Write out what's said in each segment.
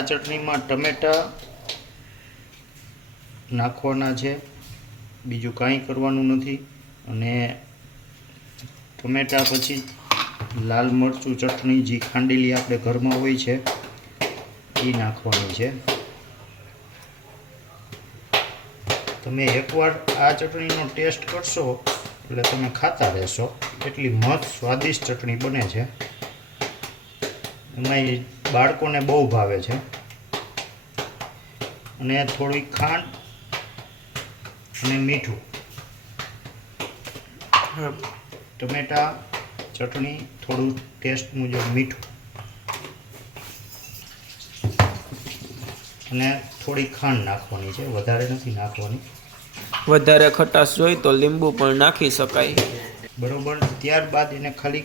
ચટણીમાં ટમેટા નાખવાના છે. બીજું કાંઈ કરવાનું નથી. અને ટમેટા પછી લાલ મરચું ચટણી જે ખાંડેલી આપણે ઘરમાં હોય છે, એ નાખવાની છે. તમે એકવાર આ ચટણીનો ટેસ્ટ કરશો, એટલે તમે ખાતા રહેશો. એટલી મસ્ત સ્વાદિષ્ટ ચટણી બને છે. એમાંય બાળકોને બહુ ભાવે છે. અને થોડી ખાંડ અને મીઠું. ટમેટા ચટણી થોડું ટેસ્ટ મુજબ મીઠું. અને થોડી ખાંડ નાખવાની છે વધારે નથી નાખવાની. વધારે ખટાશ જોઈ તો લીંબુ પણ નાખી શકાય. બરોબર ત્યારબાદ એને ખાલી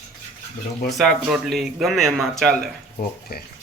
બરોબર. શાક રોટલી ગમે એમાં ચાલે. ઓકે.